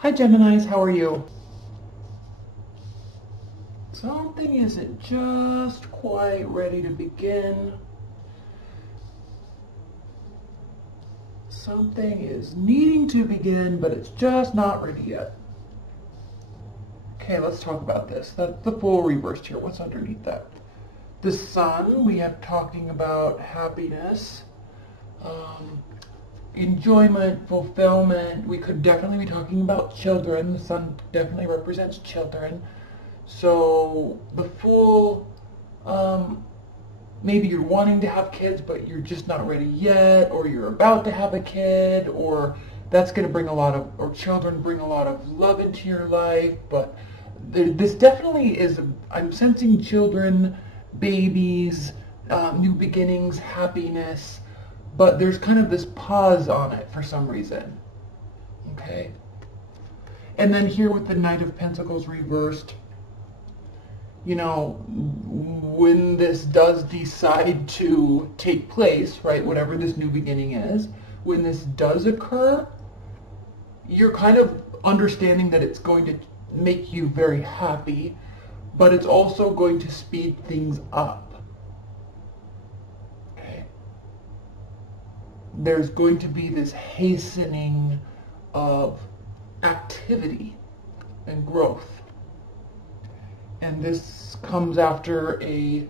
Hi Geminis, how are you? Something isn't just quite ready to begin. Something is needing to begin, but it's just not ready yet. Okay, let's talk about this. That's the Fool reversed here. What's underneath that? The Sun, we have talking about happiness, enjoyment, fulfillment. We could definitely be talking about children. The Sun definitely represents children. So the Fool, maybe you're wanting to have kids, but you're just not ready yet, or you're about to have a kid, or that's going to bring a lot of, or children bring a lot of love into your life. But this definitely is, I'm sensing children, babies, new beginnings, happiness, but there's kind of this pause on it for some reason. Okay? And then here with the Knight of Pentacles reversed, you know, when this does decide to take place, right, whatever this new beginning is, when this does occur, you're kind of understanding that it's going to make you very happy, but it's also going to speed things up. Okay? There's going to be this hastening of activity and growth. And this comes after a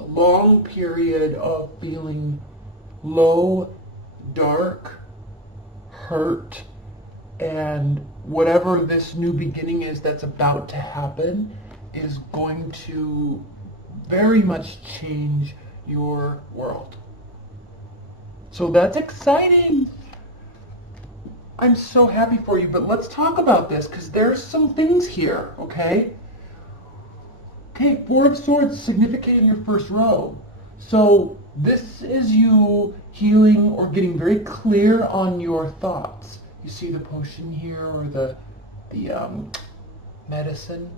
long period of feeling low, dark, hurt, and whatever this new beginning is that's about to happen is going to very much change your world. So that's exciting. I'm so happy for you, but let's talk about this because there's some things here, okay? Okay, Four of Swords, significant in your first row. So this is you healing or getting very clear on your thoughts. You see the potion here, or the medicine.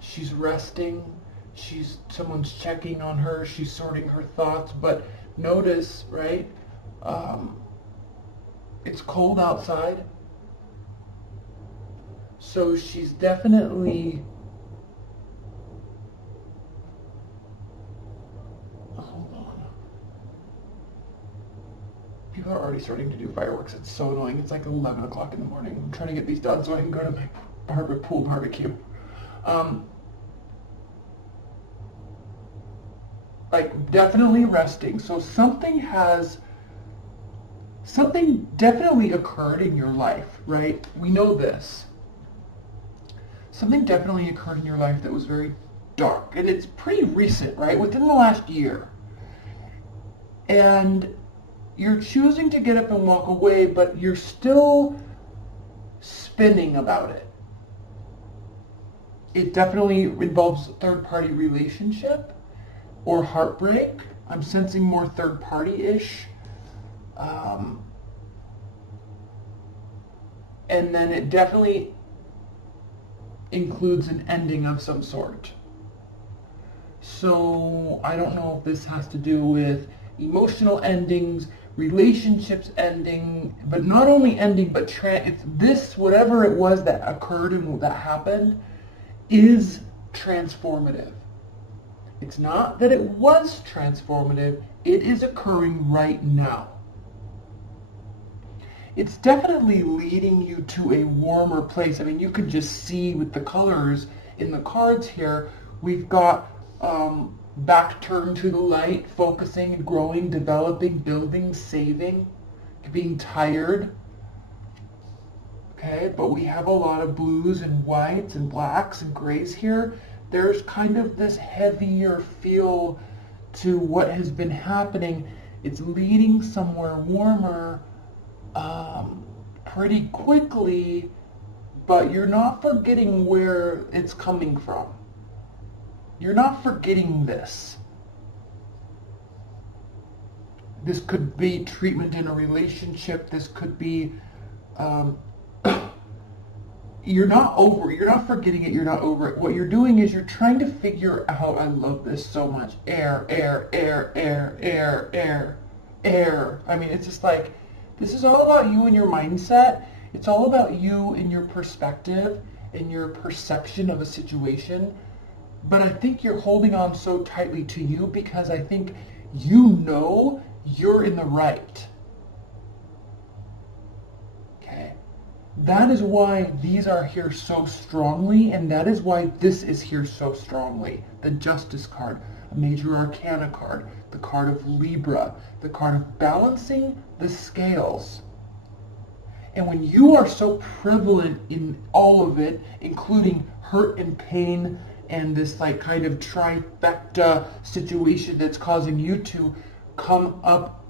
She's resting. Someone's checking on her. She's sorting her thoughts. But notice, right? It's cold outside. So she's definitely, people are already starting to do fireworks. It's so annoying. It's like 11 o'clock in the morning. I'm trying to get these done so I can go to my pool barbecue. Like definitely resting. So something definitely occurred in your life, right? We know this. Something definitely occurred in your life that was very dark. And it's pretty recent, right? Within the last year. And you're choosing to get up and walk away, but you're still spinning about it. It definitely involves third-party relationship or heartbreak. I'm sensing more third-party-ish. And then it definitely includes an ending of some sort. So I don't know if this has to do with emotional endings, relationships ending, but not only ending, but it's this, whatever it was that occurred and that happened, is transformative. It's not that it was transformative, it is occurring right now. It's definitely leading you to a warmer place. I mean, you could just see with the colors in the cards here, we've got back turned to the light, focusing, growing, developing, building, saving, being tired. Okay, but we have a lot of blues and whites and blacks and grays here. There's kind of this heavier feel to what has been happening. It's leading somewhere warmer pretty quickly, but you're not forgetting where it's coming from. You're not forgetting this. This could be treatment in a relationship. This could be, you're not forgetting it, you're not over it. What you're doing is you're trying to figure out, I love this so much, air. I mean, it's just like, this is all about you and your mindset. It's all about you and your perspective and your perception of a situation. But I think you're holding on so tightly to you because I think you know you're in the right. Okay? That is why these are here so strongly, and that is why this is here so strongly. The Justice card, a Major Arcana card, the card of Libra, the card of balancing the scales. And when you are so prevalent in all of it, including hurt and pain and this like kind of trifecta situation that's causing you to come up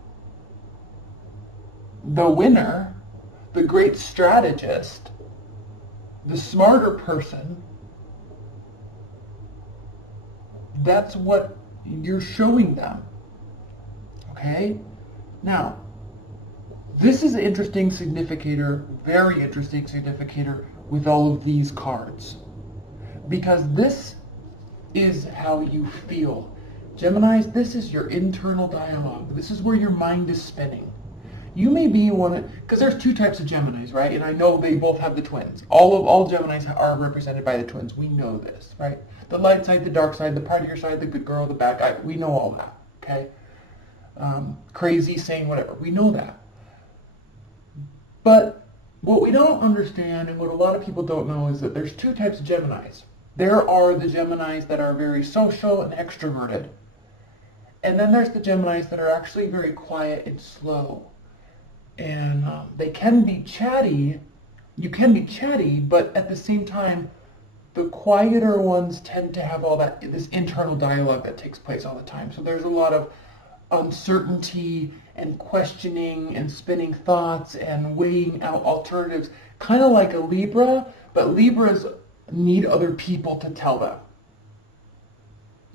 the winner, the great strategist, the smarter person, that's what you're showing them. Okay? Now, this is an interesting significator, very interesting significator with all of these cards. Because this is how you feel. Geminis, this is your internal dialogue. This is where your mind is spinning. You may be one of, because there's two types of Geminis, right? And I know they both have the twins. All Geminis are represented by the twins. We know this, right? The light side, the dark side, the partier side, the good girl, the bad guy. We know all that, okay? Crazy, sane, whatever. We know that. But what we don't understand and what a lot of people don't know is that there's two types of Geminis. There are the Geminis that are very social and extroverted. And then there's the Geminis that are actually very quiet and slow. And they can be chatty. You can be chatty, but at the same time, the quieter ones tend to have all that, this internal dialogue that takes place all the time. So there's a lot of uncertainty and questioning and spinning thoughts and weighing out alternatives, kind of like a Libra, but Libras need other people to tell them.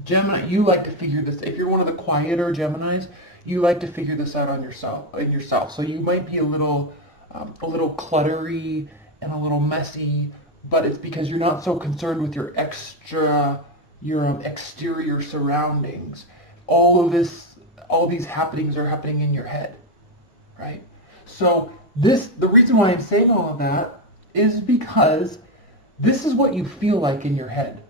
Gemini, you like to figure this, if you're one of the quieter Geminis, you like to figure this out on yourself. So you might be a little cluttery and a little messy, but it's because you're not so concerned with your exterior surroundings. All these happenings are happening in your head, right? So the reason why I'm saying all of that is because this is what you feel like in your head.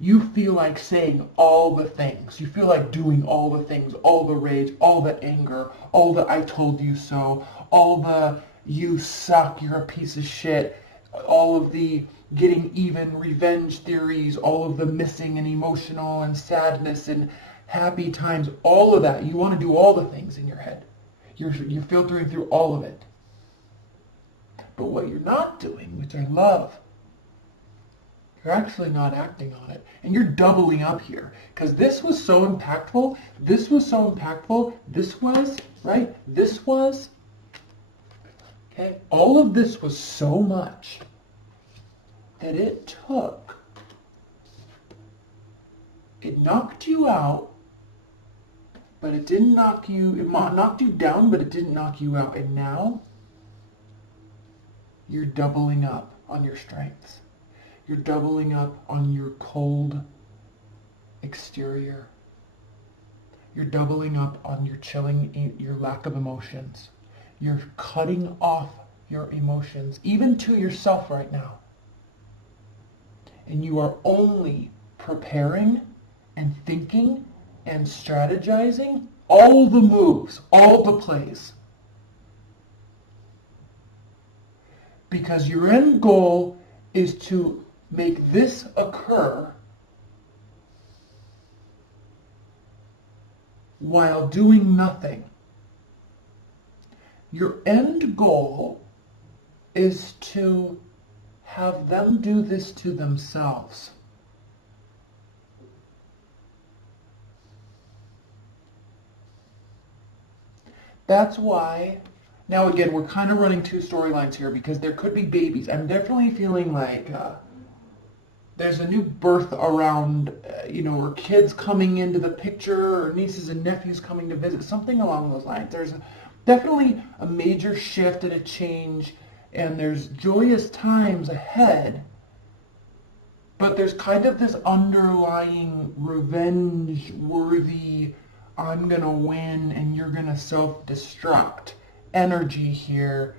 You feel like saying all the things. You feel like doing all the things, all the rage, all the anger, all the I told you so, all the you suck, you're a piece of shit, all of the getting even revenge theories, all of the missing and emotional and sadness and happy times, all of that. You want to do all the things in your head. You're filtering through all of it. But what you're not doing, which I love, you're actually not acting on it. And you're doubling up here. Because this was so impactful. This was so impactful. This was, right? This was. Okay? All of this was so much that it knocked you out, but it didn't knock you, it knocked you down, but it didn't knock you out. And now, you're doubling up on your strengths. You're doubling up on your cold exterior. You're doubling up on your chilling, your lack of emotions. You're cutting off your emotions, even to yourself right now. And you are only preparing and thinking and strategizing all the moves, all the plays. Because your end goal is to make this occur while doing nothing. Your end goal is to have them do this to themselves. That's why, now again, we're kind of running two storylines here because there could be babies. I'm definitely feeling like there's a new birth around, or kids coming into the picture, or nieces and nephews coming to visit, something along those lines. There's definitely a major shift and a change, and there's joyous times ahead, but there's kind of this underlying revenge-worthy, I'm going to win and you're going to self-destruct energy here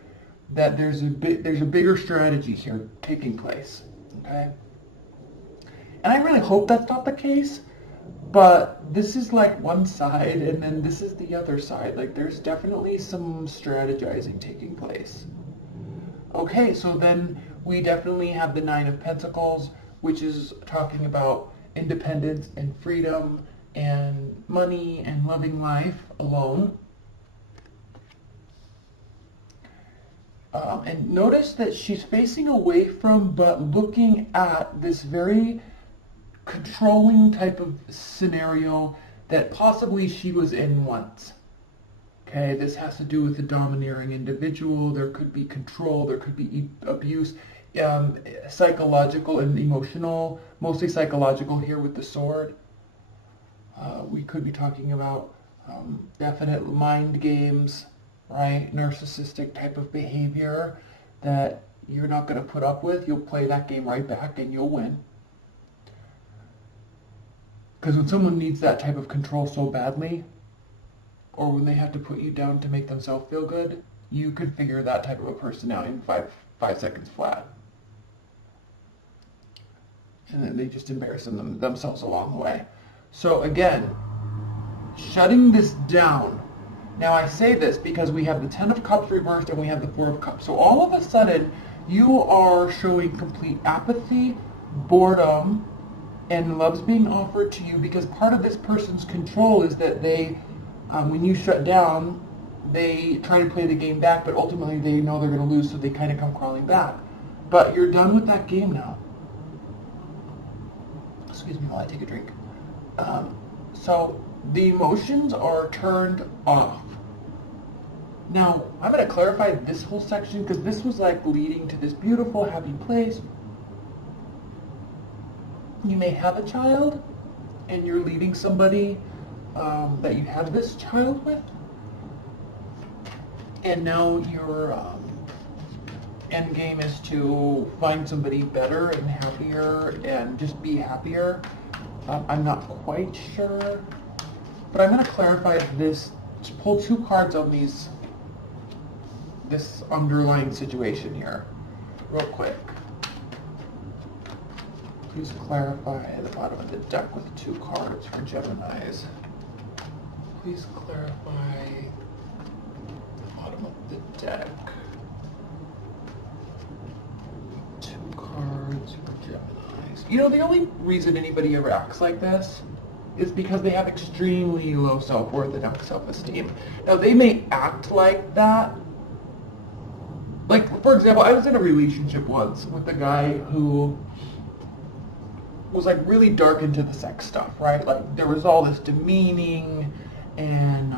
that there's a bigger strategy here taking place, okay? And I really hope that's not the case, but this is like one side and then this is the other side. Like there's definitely some strategizing taking place. Okay, so then we definitely have the Nine of Pentacles, which is talking about independence and freedom and money and loving life alone. And notice that she's facing away from but looking at this very controlling type of scenario that possibly she was in once. Okay, this has to do with the domineering individual. There could be control, there could be abuse, psychological and emotional, mostly psychological here with the sword. We could be talking about definite mind games, right? Narcissistic type of behavior that you're not going to put up with. You'll play that game right back and you'll win. Because when someone needs that type of control so badly, or when they have to put you down to make themselves feel good, you could figure that type of a person out in five seconds flat. And then they just embarrass themselves along the way. So again, shutting this down. Now I say this because we have the Ten of Cups reversed and we have the Four of Cups. So all of a sudden, you are showing complete apathy, boredom, and love's being offered to you because part of this person's control is that they, when you shut down, they try to play the game back, but ultimately they know they're going to lose, so they kind of come crawling back. But you're done with that game now. Excuse me while I take a drink. So the emotions are turned off. Now, I'm going to clarify this whole section because this was like leading to this beautiful, happy place. You may have a child and you're leaving somebody that you had this child with, and now your end game is to find somebody better and happier and just be happier. I'm not quite sure, but I'm going to clarify this. Just pull two cards on this underlying situation here real quick. Please clarify the bottom of the deck with two cards for Geminis. Please clarify the bottom of the deck. Two cards for Geminis. You know, the only reason anybody ever acts like this is because they have extremely low self-worth and not self-esteem. Now, they may act like that. Like, for example, I was in a relationship once with a guy who was like really dark into the sex stuff, right? Like there was all this demeaning and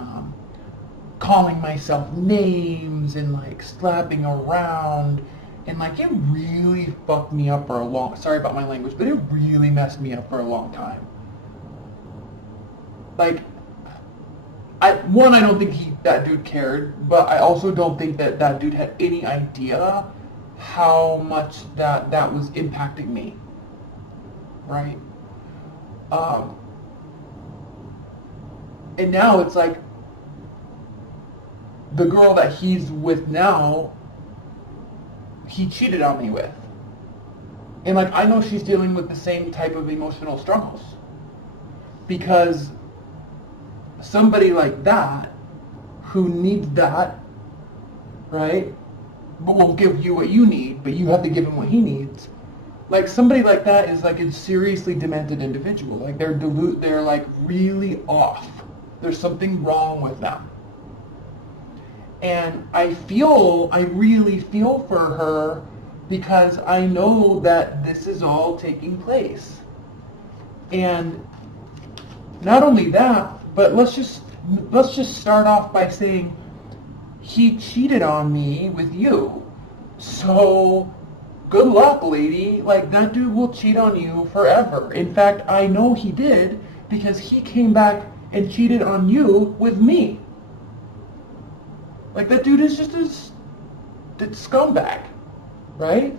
calling myself names and like slapping around, and like it really fucked me up for a long, sorry about my language, but it really messed me up for a long time. Like, I don't think that dude cared, but I also don't think that dude had any idea how much that was impacting me. Right? And now it's like the girl that he's with now, he cheated on me with. And like, I know she's dealing with the same type of emotional struggles. Because somebody like that, who needs that, right, but won't give you what you need, but you have to give him what he needs. Like somebody like that is like a seriously demented individual. Like they're like really off. There's something wrong with them. And I really feel for her because I know that this is all taking place. And not only that, but let's just start off by saying he cheated on me with you. So good luck, lady. Like, that dude will cheat on you forever. In fact, I know he did because he came back and cheated on you with me. Like, that dude is just a scumbag, right?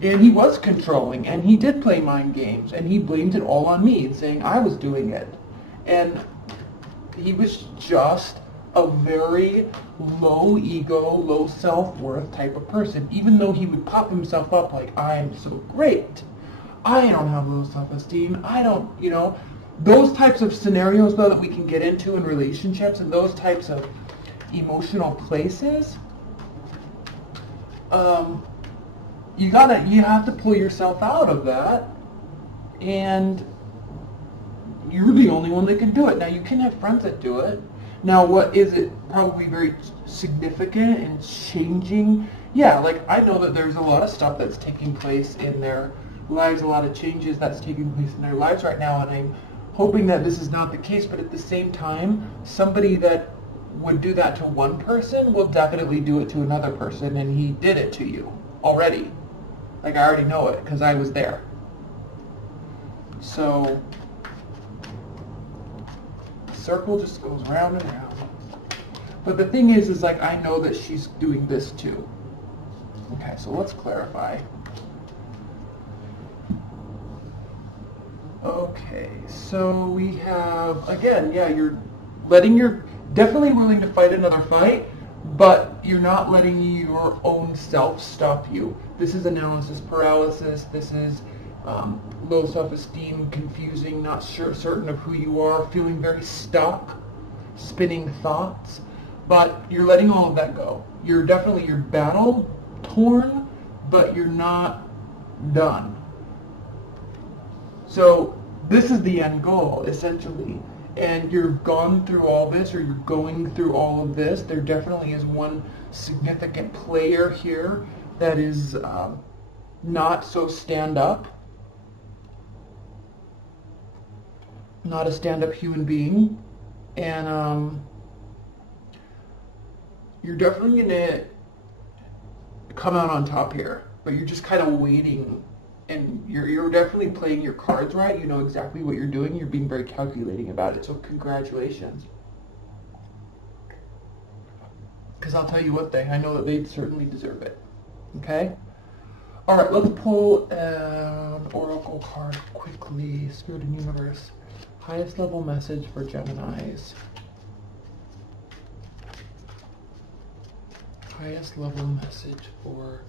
And he was controlling, and he did play mind games, and he blamed it all on me, saying I was doing it. And he was just a very low ego, low self-worth type of person, even though he would pop himself up like, I'm so great. I don't have low self-esteem. I don't, you know, those types of scenarios though that we can get into in relationships and those types of emotional places, you have to pull yourself out of that, and you're the only one that can do it. Now, you can have friends that do it. Now, what is it? Probably very significant and changing. Yeah, like I know that there's a lot of stuff that's taking place in their lives, a lot of changes that's taking place in their lives right now, and I'm hoping that this is not the case, but at the same time, somebody that would do that to one person will definitely do it to another person, and he did it to you already. Like, I already know it because I was there. So, the circle just goes round and round. But the thing is like, I know that she's doing this too. Okay, so let's clarify. Okay, so we have, again, yeah, you're definitely willing to fight another fight, but you're not letting your own self stop you. This is analysis paralysis. This is low self-esteem, confusing, not certain of who you are, feeling very stuck, spinning thoughts, but you're letting all of that go. You're battle torn, but you're not done. So this is the end goal, essentially. And you've gone through all this, or you're going through all of this. There definitely is one significant player here that is not so stand-up. Not a stand-up human being. And you're definitely going to come out on top here. But you're just kind of waiting. And you're definitely playing your cards right. You know exactly what you're doing. You're being very calculating about it. So congratulations. Because I'll tell you what, I know that they certainly deserve it. Okay? All right, let's pull an oracle card quickly. Spirit and Universe. Highest level message for Geminis. Highest level message for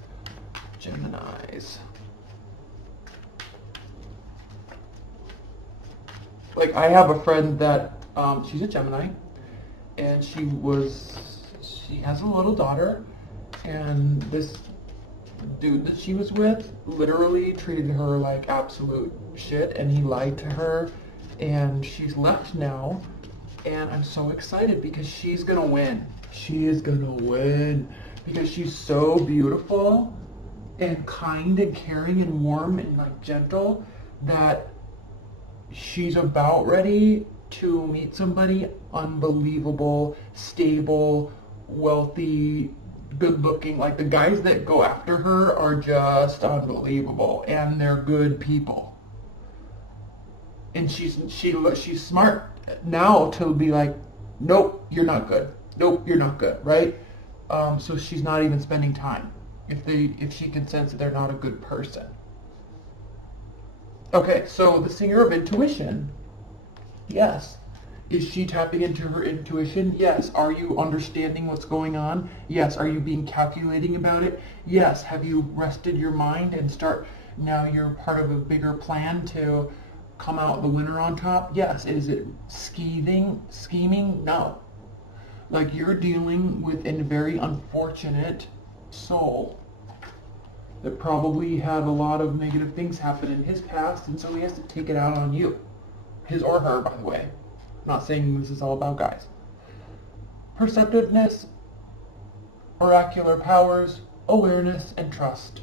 Geminis. Like, I have a friend that, she's a Gemini, and she has a little daughter, and this dude that she was with literally treated her like absolute shit, and he lied to her, and she's left now, and I'm so excited because she's gonna win. She is gonna win because she's so beautiful and kind and caring and warm and like gentle that she's about ready to meet somebody unbelievable, stable, wealthy, good-looking. Like, the guys that go after her are just unbelievable, and they're good people. And she's smart now to be like, nope, you're not good. Nope, you're not good, right? So she's not even spending time if she can sense that they're not a good person. Okay, so the singer of intuition. Yes. Is she tapping into her intuition? Yes. Are you understanding what's going on? Yes. Are you being calculating about it? Yes. Have you rested your mind and now you're part of a bigger plan to come out the winner on top? Yes. Is it scheming? No. Like, you're dealing with a very unfortunate soul that probably had a lot of negative things happen in his past, and so he has to take it out on you. His or her, by the way. I'm not saying this is all about guys. Perceptiveness, oracular powers, awareness, and trust.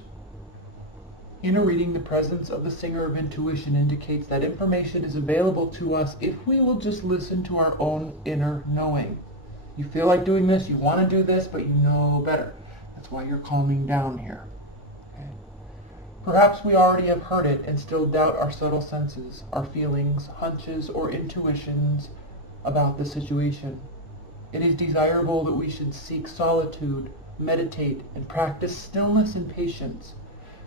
In a reading, the presence of the singer of intuition indicates that information is available to us if we will just listen to our own inner knowing. You feel like doing this, you want to do this, but you know better. That's why you're calming down here. Perhaps we already have heard it and still doubt our subtle senses, our feelings, hunches, or intuitions about the situation. It is desirable that we should seek solitude, meditate, and practice stillness and patience.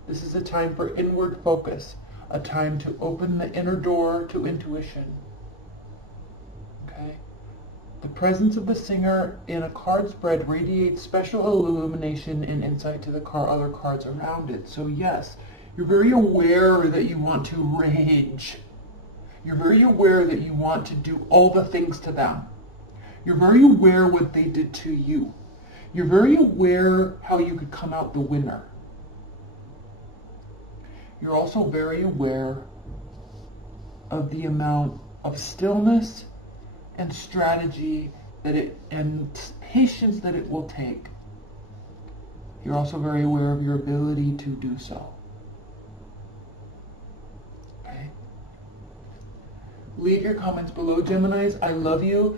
This is a time for inward focus, a time to open the inner door to intuition. Okay? The presence of the singer in a card spread radiates special illumination and insight to the other cards around it. So yes, you're very aware that you want to rage. You're very aware that you want to do all the things to them. You're very aware what they did to you. You're very aware how you could come out the winner. You're also very aware of the amount of stillness and strategy and patience that it will take. You're also very aware of your ability to do so. Okay? Leave your comments below, Geminis. I love you.